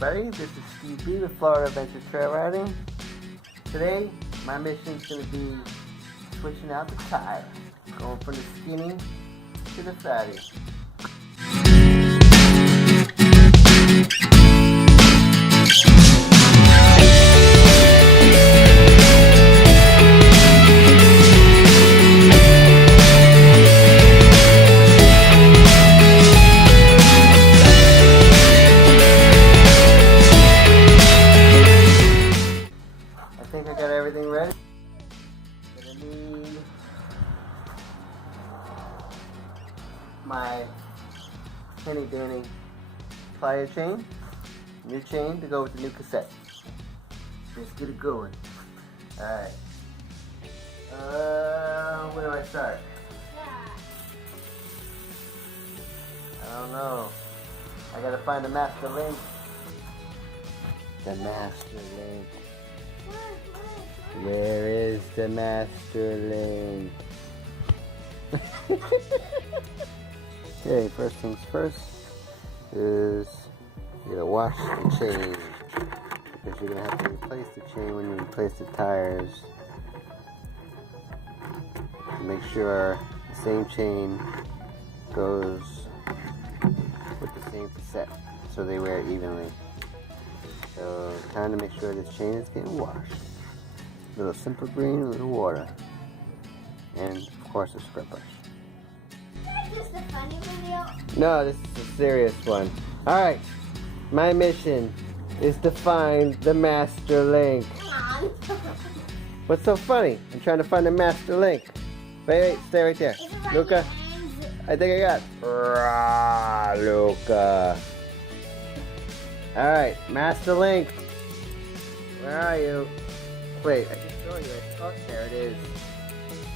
everybody, this is Steve B with Florida Adventure Trail Riding. Today, my mission is going to be switching out the tire, going from the skinny to the fatty. I think I got everything ready. Gonna need my handy dandy plier chain, new chain to go with the new cassette. Let's get it going. Alright. Where do I start? I don't know. I gotta find the master link. The master link. Where is the master link? Okay, first things first is you're gonna wash the chain because you're gonna have to replace the chain when you replace the tires. Make sure the same chain goes with the same cassette so they wear evenly. So time to make sure this chain is getting washed. A little simple green, a little water, and of course a scrub brush. Is this the funny video? No, this is a serious one. Alright, my mission is to find the master link. Come on. What's so funny? I'm trying to find the master link. Wait, stay right there. Luca, I think I got Luca. Alright, master link. Where are you? Wait, I can show you it. Oh, there it is.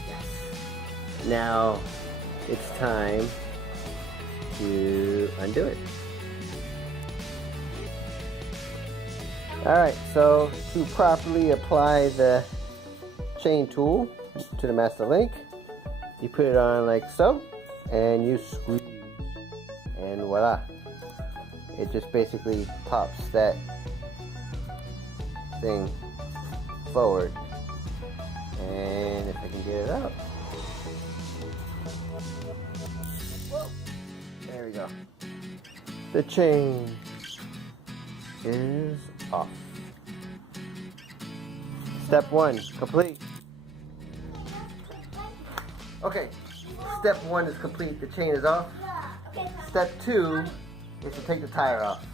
Yes. Now, it's time to undo it. Alright, so to properly apply the chain tool to the master link, you put it on like so, and you squeeze, and voila. It just basically pops that thing forward, and if I can get it out, whoa, there we go. The chain is off. Step 1 complete. Okay, step 1 is complete. The chain is off. Step 2 is to take the tire off.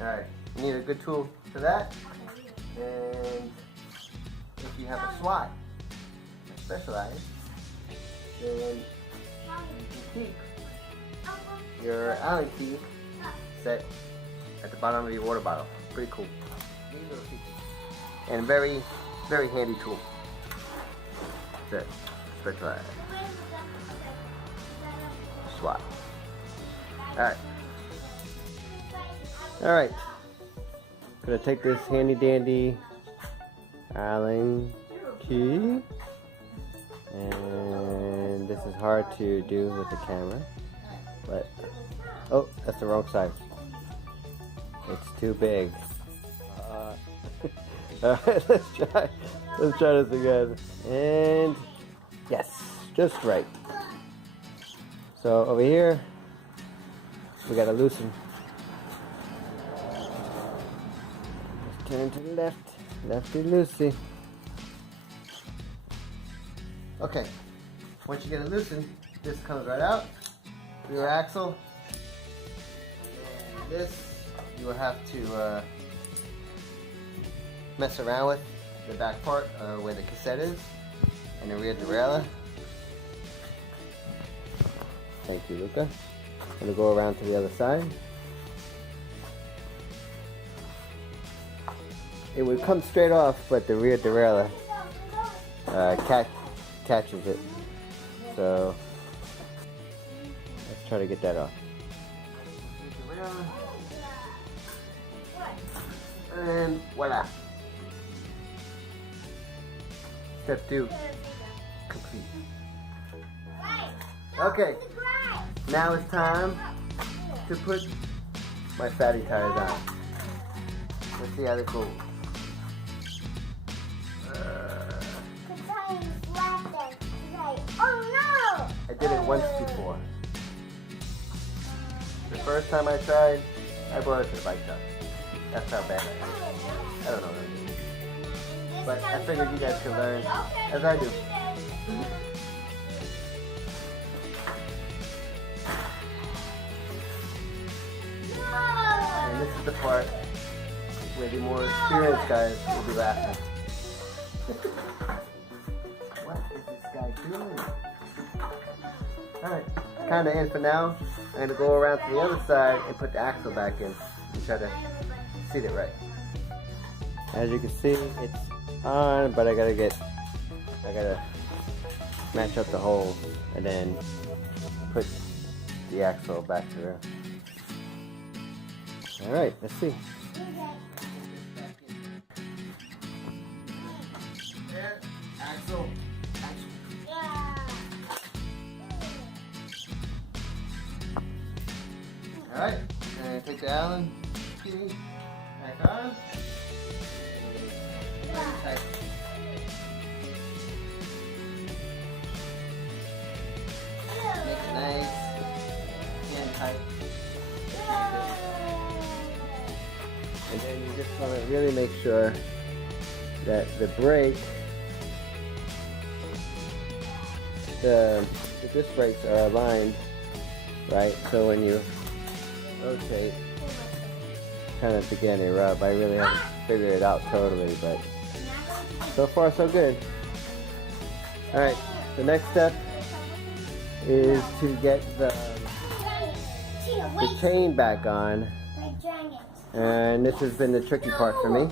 Alright, you need a good tool for that. And if you have a SWAT, specialized, then you can keep your Allen key set at the bottom of your water bottle. Pretty cool. And very, very handy tool. That's it. Specialized. SWAT. Alright. Alright. Gonna take this handy dandy Allen key, and this is hard to do with the camera, but oh, that's the wrong side. It's too big. Alright, let's try this again. And yes, just right. So over here we gotta loosen. Turn to the left, lefty loosey. Okay, once you get it loosened, this comes right out, rear axle, and this you will have to mess around with the back part where the cassette is, and the rear derailleur. Thank you, Luca. I'm gonna go around to the other side. It would come straight off, but the rear derailleur catches it. So let's try to get that off. And voila. Step 2 complete. Okay, now it's time to put my fatty tires on. Let's see how they go. Oh no! I did it once before. The first time I tried, I brought it to the bike shop. That's how bad I am. I don't know what I'm doing. But I figured you guys could learn as I do. And this is the part where the more experienced guys will be laughing. What is this guy doing? Alright, kind of in for now. I'm going to go around to the other side and put the axle back in and try to seat it right. As you can see, it's on, but I gotta match up the holes and then put the axle back through. Alright, let's see. There, axle. Alright, and take the Allen key back on. And tight. Make it nice and tight. And then you just want to really make sure that the brake, the disc brakes are aligned, right? So when you rotate, kind of begin a rub. I really haven't figured it out totally, but so far so good. Alright, the next step is to get the chain back on, and this has been the tricky part for me,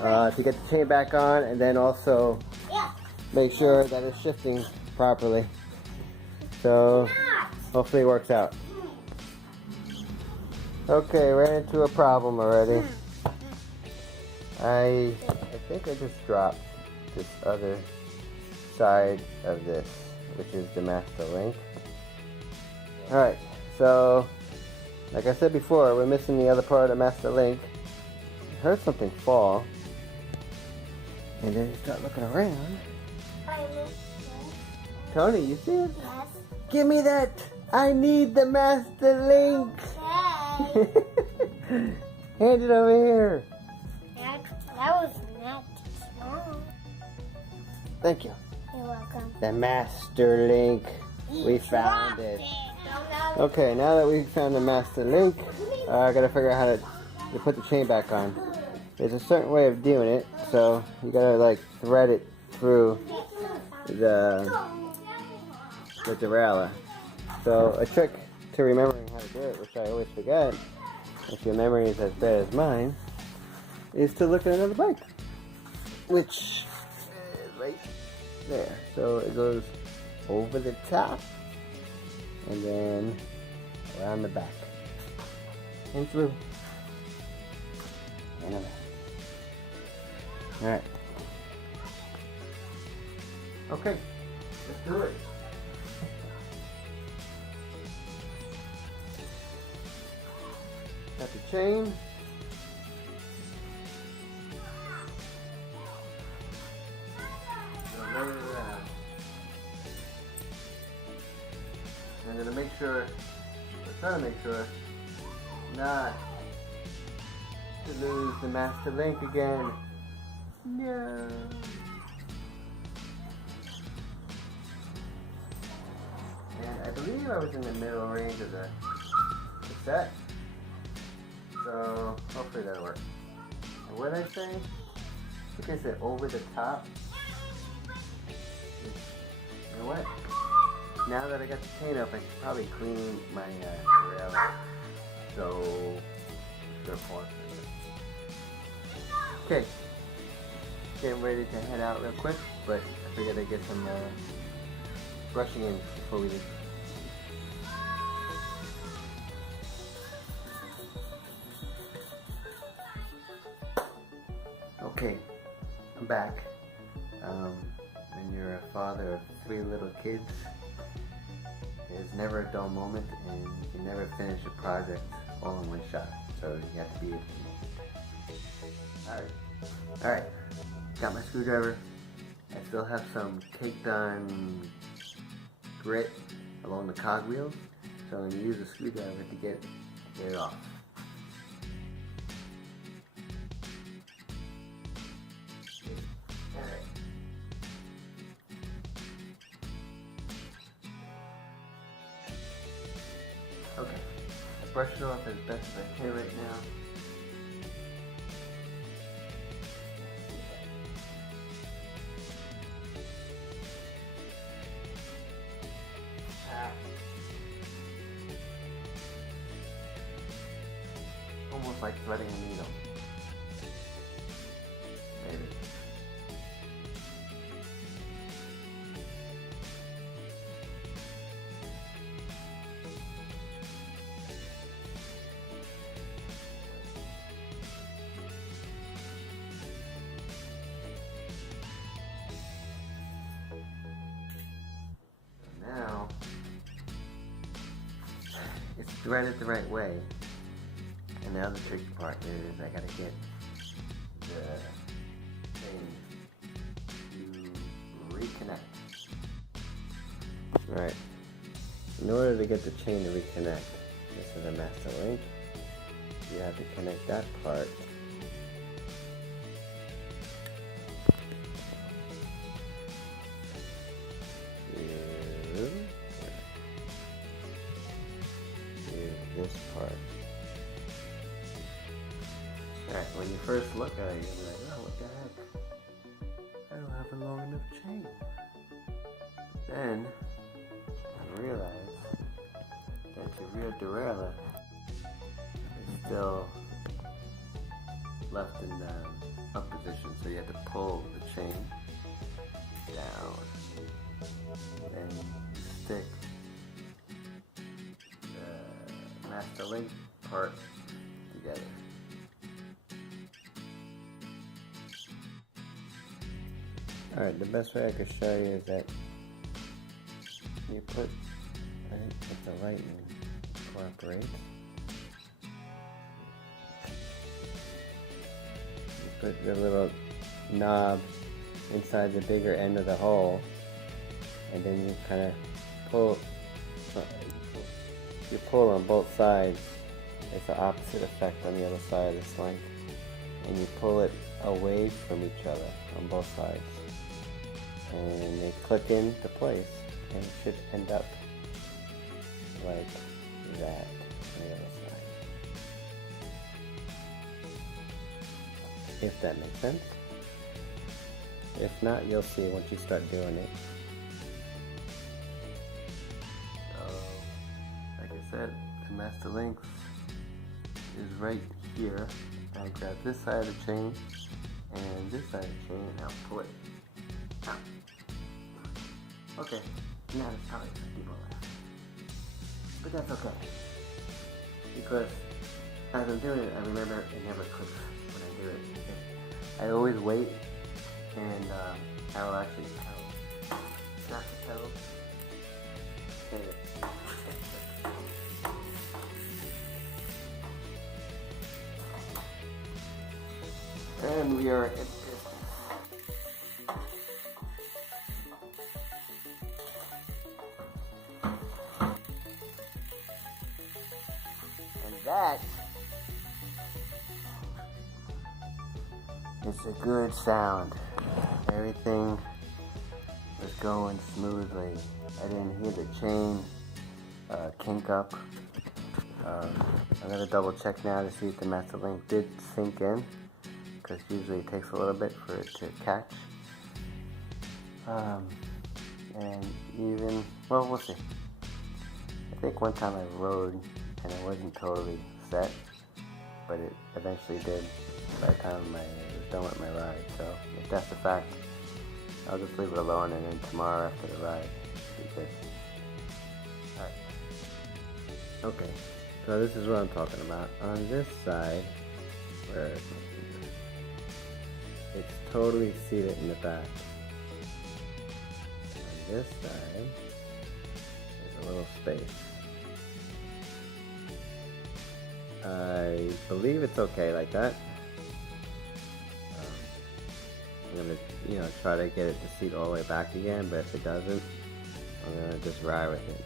to get the chain back on and then also make sure that it's shifting properly. So hopefully it works out. Okay, ran into a problem already. I think I just dropped this other side of this, which is the master link. Alright, so like I said before, we're missing the other part of the master link. I heard something fall, and then you start looking around. Tony, you see it? Yes. Give me that! I need the master link! Hand it over here. That was not small. Thank you. You're welcome. The master link. We found it. Okay, now that we found the master link, I gotta figure out how to put the chain back on. There's a certain way of doing it, so you gotta like thread it through the derailleur. So a trick to remembering how to do it, which I always forget, if your memory is as bad as mine, is to look at another bike, which is right there. So it goes over the top and then around the back and through and around. Alright. Okay, let's do it. Got the chain. I'm going to make sure, or try to make sure, not to lose the master link again. No. And I believe I was in the middle range of the set. So hopefully that'll work. And what did I say? I think I said over the top. You know what? Now that I got the chain up, I should probably clean my derailleur. So, good point. Okay. Getting ready to head out real quick, but I figured I'd get some brushing in before we leave. Okay, I'm back. When you're a father of 3 little kids, there's never a dull moment, and you can never finish a project all in one shot. So you have to be able to Alright, got my screwdriver. I still have some caked on grit along the cogwheels, so I'm going to use a screwdriver to get it off. Alright. Okay, I brush it off as best as I can right now. Almost like threading a needle. Maybe. Now, it's threaded the right way. And now the tricky part is I gotta get the thing to reconnect. Alright, in order to get the chain to reconnect, this is a master link. You have to connect that part to this part. Alright, when you first look at it, you'll be like, oh, what the heck? I don't have a long enough chain. Then, you realize that your rear derailleur is still left in the up position, so you have to pull the chain down and stick the master link part together. Alright, the best way I could show you is that you put, if the lightning cooperates, you put the little knob inside the bigger end of the hole, and then you kind of pull, you pull on both sides. It's the opposite effect on the other side of this link, and you pull it away from each other on both sides. And they click into place, and it should end up like that on the other side. If that makes sense. If not, you'll see once you start doing it. So, like I said, the master links is right here. I grab this side of the chain and this side of the chain, and I'll pull it out. Okay, now there's probably some people left. But that's okay. Because as I'm doing it, I remember it never clicks when I do it. I always wait, and I will actually snap the pedal. And we are at this. That is a good sound. Everything was going smoothly. I didn't hear the chain kink up. I'm gonna double check now to see if the master link did sink in, because usually it takes a little bit for it to catch. And even, well, we'll see. I think one time I rode and it wasn't totally set, but it eventually did by the time I was done with my ride. So if that's the fact, I'll just leave it alone, and then tomorrow after the ride, it'll be good. Alright. Okay, so this is what I'm talking about. On this side, where is my finger? It's totally seated in the back. On this side, there's a little space. I believe it's okay like that. I'm gonna, try to get it to seat all the way back again, but if it doesn't, I'm gonna just ride with it.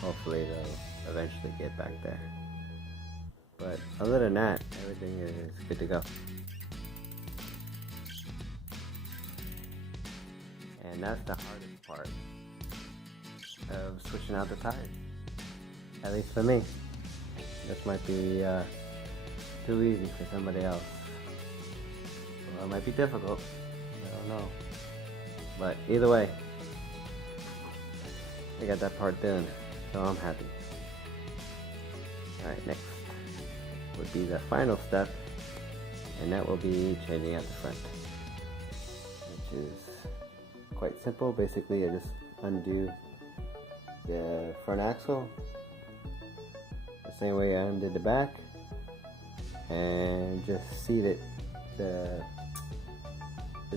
Hopefully it'll eventually get back there. But other than that, everything is good to go. And that's the hardest part of switching out the tires. At least for me. This might be too easy for somebody else. Well, it might be difficult. I don't know. But either way, I got that part done, so I'm happy. Alright, next would be the final step, and that will be changing out the front, which is quite simple. Basically, I just undo the front axle the same way I undid the back, and just seat the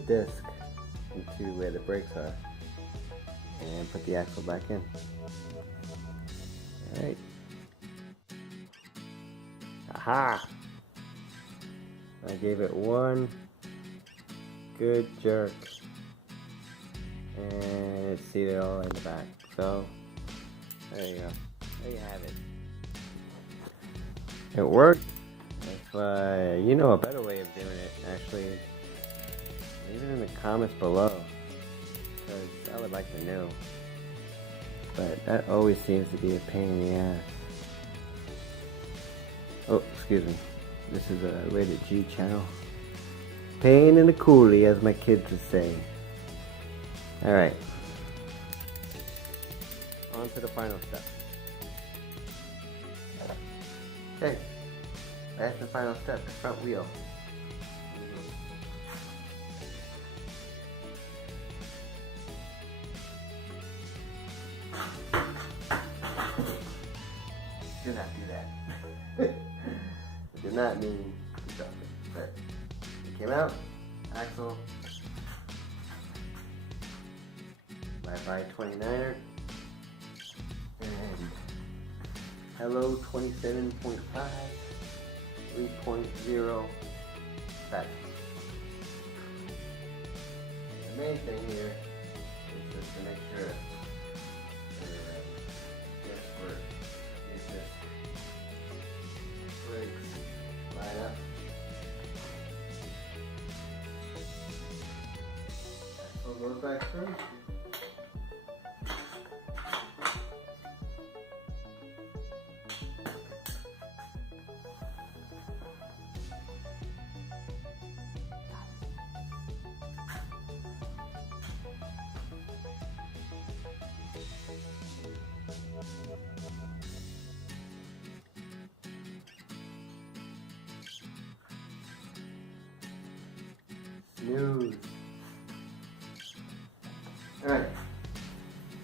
disc into where the brakes are, and put the axle back in. Alright. Aha! I gave it one good jerk, and it's seated all in the back. So there you go. There you have it. It worked. If you know a better way of doing it, actually, leave it in the comments below, because I would like to know. But that always seems to be a pain in the ass. Oh, excuse me. This is a rated G channel. Pain in the coolie, as my kids would say. Alright. On to the final step. Okay. That's the final step, the front wheel. Do not do that. I did not mean to drop it, but it came out. Axle. Bye-bye 29er. And hello 27.5. 3.0 back. The main thing here is just to make sure this work is just brakes line up. Axle goes back through. Smooth. Alright.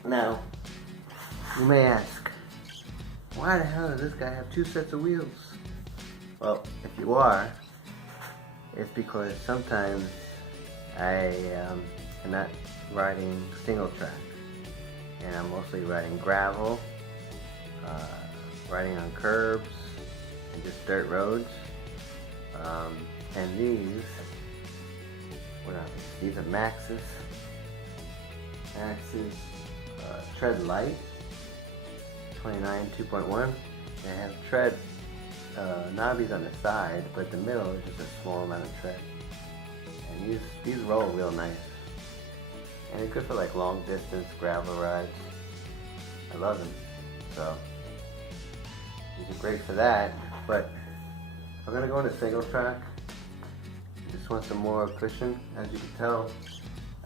Now, you may ask, why the hell does this guy have two sets of wheels? Well, if you are, it's because sometimes I am not riding single track, and I'm mostly riding gravel, riding on curbs, and just dirt roads. And these, what are these? These are Maxxis Tread Light 29 2.1. They have tread knobbies on the side, but the middle is just a small amount of tread. And these roll real nice. And they're good for like long distance gravel rides. I love them. So these are great for that. But I'm gonna go into single track. Just want some more cushion. As you can tell,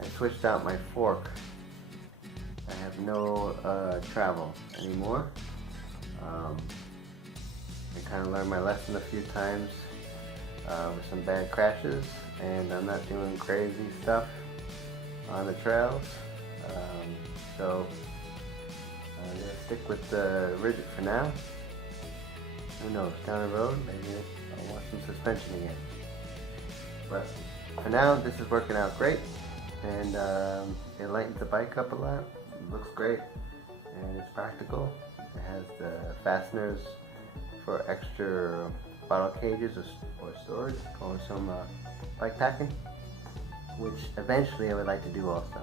I switched out my fork. I have no travel anymore. I kind of learned my lesson a few times with some bad crashes, and I'm not doing crazy stuff on the trails. So I'm going to stick with the rigid for now. Who knows, down the road, maybe I'll want some suspension again. But for now, this is working out great, and it lightens the bike up a lot. It looks great, and it's practical. It has the fasteners for extra bottle cages or storage, or some bike packing. which eventually I would like to do also.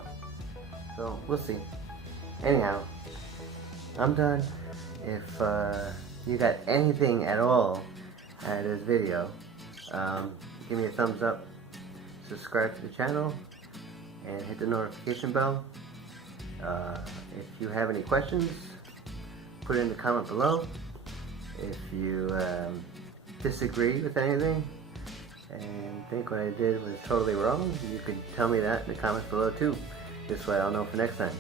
So we'll see. Anyhow, I'm done. If you got anything at all out of this video, give me a thumbs up, subscribe to the channel, and hit the notification bell. If you have any questions, put it in the comment below. If you disagree with anything and think what I did was totally wrong, you could tell me that in the comments below too. This way I'll know for next time.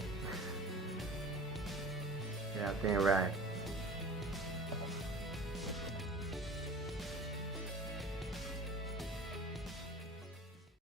Get out there and ride.